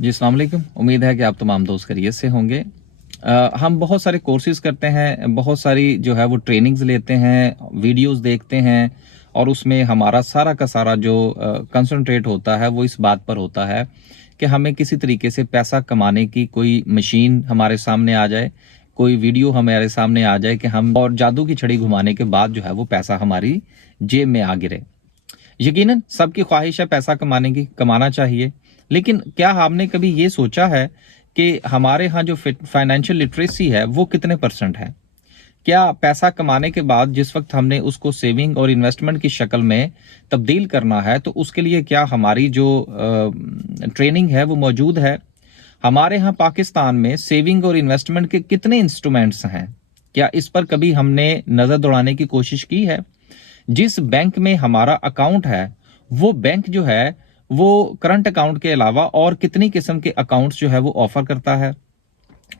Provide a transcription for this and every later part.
जी अस्सलाम वालेकुम। उम्मीद है कि आप तमाम दोस्त खैरियत से होंगे। हम बहुत सारे कोर्सेज़ करते हैं, बहुत सारी जो है वो ट्रेनिंग्स लेते हैं, वीडियोज़ देखते हैं और उसमें हमारा सारा का सारा जो कंसंट्रेट होता है वो इस बात पर होता है कि हमें किसी तरीके से पैसा कमाने की कोई मशीन हमारे सामने आ जाए, कोई वीडियो हमारे सामने आ जाए कि हम और जादू की छड़ी घुमाने के बाद जो है वो पैसा हमारी जेब में आ गिरे। यकीनन सबकी ख्वाहिश है पैसा कमाने की, कमाना चाहिए। लेकिन क्या आपने कभी ये सोचा है कि हमारे यहाँ जो फाइनेंशियल लिटरेसी है वो कितने परसेंट है? क्या पैसा कमाने के बाद जिस वक़्त हमने उसको सेविंग और इन्वेस्टमेंट की शक्ल में तब्दील करना है, तो उसके लिए क्या हमारी जो ट्रेनिंग है वो मौजूद है? हमारे यहाँ पाकिस्तान में सेविंग और इन्वेस्टमेंट के कितने इंस्ट्रूमेंट्स हैं? क्या इस पर कभी हमने नज़र दौड़ाने की कोशिश की है? जिस बैंक में हमारा अकाउंट है, वो बैंक जो है, वो करंट अकाउंट के अलावा और कितनी किस्म के अकाउंट्स जो है वो ऑफ़र करता है?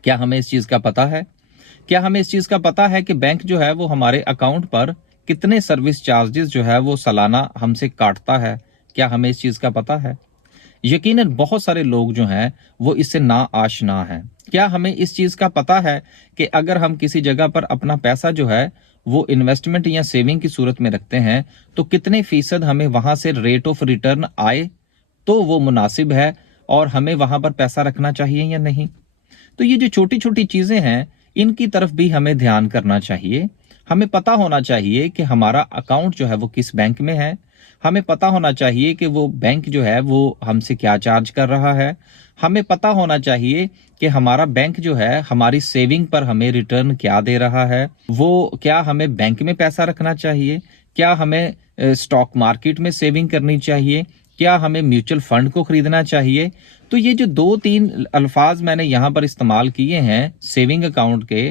क्या हमें इस चीज़ का पता है? क्या हमें इस चीज़ का पता है कि बैंक जो है वो हमारे अकाउंट पर कितने सर्विस चार्जेज़ जो है वो सालाना हमसे काटता है? क्या हमें इस चीज़ का पता है? यकीनन बहुत सारे लोग जो हैं वो इससे नाआशना हैं। क्या हमें इस चीज़ का पता है कि अगर हम किसी जगह पर अपना पैसा जो है वो इन्वेस्टमेंट या सेविंग की सूरत में रखते हैं तो कितने फीसद हमें वहाँ से रेट ऑफ रिटर्न आए तो वो मुनासिब है और हमें वहाँ पर पैसा रखना चाहिए या नहीं? तो ये जो छोटी-छोटी चीज़ें हैं, इनकी तरफ भी हमें ध्यान करना चाहिए। हमें पता होना चाहिए कि हमारा अकाउंट जो है वो किस बैंक में है। हमें पता होना चाहिए कि वो बैंक जो है वो हमसे क्या चार्ज कर रहा है। हमें पता होना चाहिए कि हमारा बैंक जो है हमारी सेविंग पर हमें रिटर्न क्या दे रहा है। वो क्या हमें बैंक में पैसा रखना चाहिए? क्या हमें स्टॉक मार्केट में सेविंग करनी चाहिए? क्या हमें म्यूचुअल फंड को खरीदना चाहिए? तो ये जो 2-3 अल्फाज मैंने यहाँ पर इस्तेमाल किए हैं, सेविंग अकाउंट के,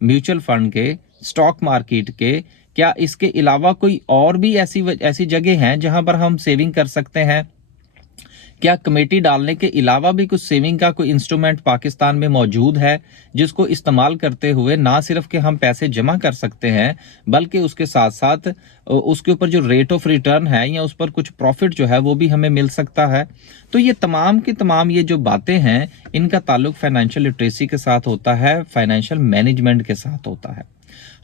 म्यूचुअल फंड के, स्टॉक मार्केट के, क्या इसके अलावा कोई और भी ऐसी जगह हैं जहाँ पर हम सेविंग कर सकते हैं? क्या कमेटी डालने के अलावा भी कुछ सेविंग का कोई इंस्ट्रूमेंट पाकिस्तान में मौजूद है, जिसको इस्तेमाल करते हुए ना सिर्फ कि हम पैसे जमा कर सकते हैं, बल्कि उसके साथ-साथ उसके ऊपर जो रेट ऑफ रिटर्न है या उस पर कुछ प्रॉफिट जो है वो भी हमें मिल सकता है। तो ये तमाम की तमाम ये जो बातें हैं, इनका ताल्लुक फाइनेंशियल लिटरेसी के साथ होता है, फाइनेंशियल मैनेजमेंट के साथ होता है।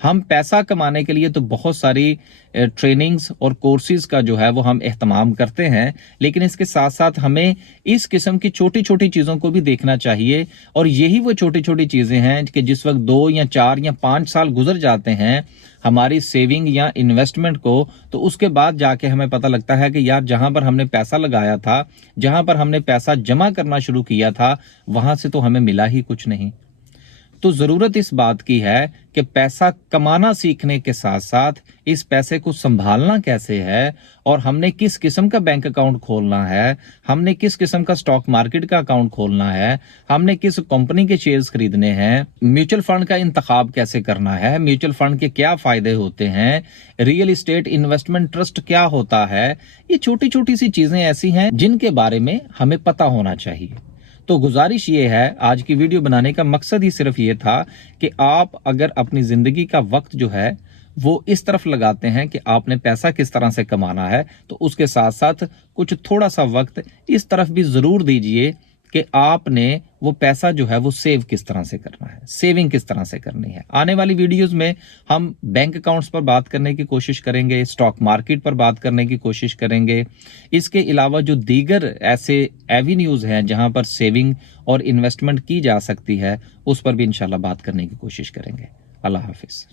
हम पैसा कमाने के लिए तो बहुत सारी ट्रेनिंग्स और कोर्सेज़ का जो है वो हम एहतमाम करते हैं, लेकिन इसके साथ-साथ हमें इस किस्म की छोटी-छोटी चीज़ों को भी देखना चाहिए और यही वो छोटी-छोटी चीज़ें हैं कि जिस वक़्त 2 या 4 या 5 साल गुज़र जाते हैं, हमारी सेविंग या इन्वेस्टमेंट को, तो उसके बाद जाके हमें पता लगता है कि यार जहाँ पर हमने पैसा लगाया था, जहाँ पर हमने पैसा जमा करना शुरू किया था, वहाँ से तो हमें मिला ही कुछ नहीं। तो ज़रूरत इस बात की है कि पैसा कमाना सीखने के साथ-साथ इस पैसे को सँभालना कैसे है और हमने किस किस्म का बैंक अकाउंट खोलना है, हमने किस किस्म का स्टॉक मार्केट का अकाउंट खोलना है, हमने किस कंपनी के शेयर्स खरीदने हैं, म्यूचुअल फंड का इंतखाब कैसे करना है, म्यूचुअल फंड के क्या फ़ायदे होते हैं, रियल एस्टेट इन्वेस्टमेंट ट्रस्ट क्या होता है। ये छोटी-छोटी सी चीज़ें ऐसी हैं जिनके बारे में हमें पता होना चाहिए। तो गुजारिश ये है, आज की वीडियो बनाने का मकसद ही सिर्फ ये था कि आप अगर अपनी ज़िंदगी का वक्त जो है वो इस तरफ लगाते हैं कि आपने पैसा किस तरह से कमाना है, तो उसके साथ-साथ कुछ थोड़ा-सा वक्त इस तरफ भी ज़रूर दीजिए कि आपने वो पैसा जो है वो सेव किस तरह से करना है, सेविंग किस तरह से करनी है। आने वाली वीडियोज़ में हम बैंक अकाउंट्स पर बात करने की कोशिश करेंगे, स्टॉक मार्केट पर बात करने की कोशिश करेंगे। इसके अलावा जो दीगर ऐसे एवेन्यूज़ हैं जहाँ पर सेविंग और इन्वेस्टमेंट की जा सकती है, उस पर भी इंशाल्लाह बात करने की कोशिश करेंगे। अल्लाह हाफ़िज़।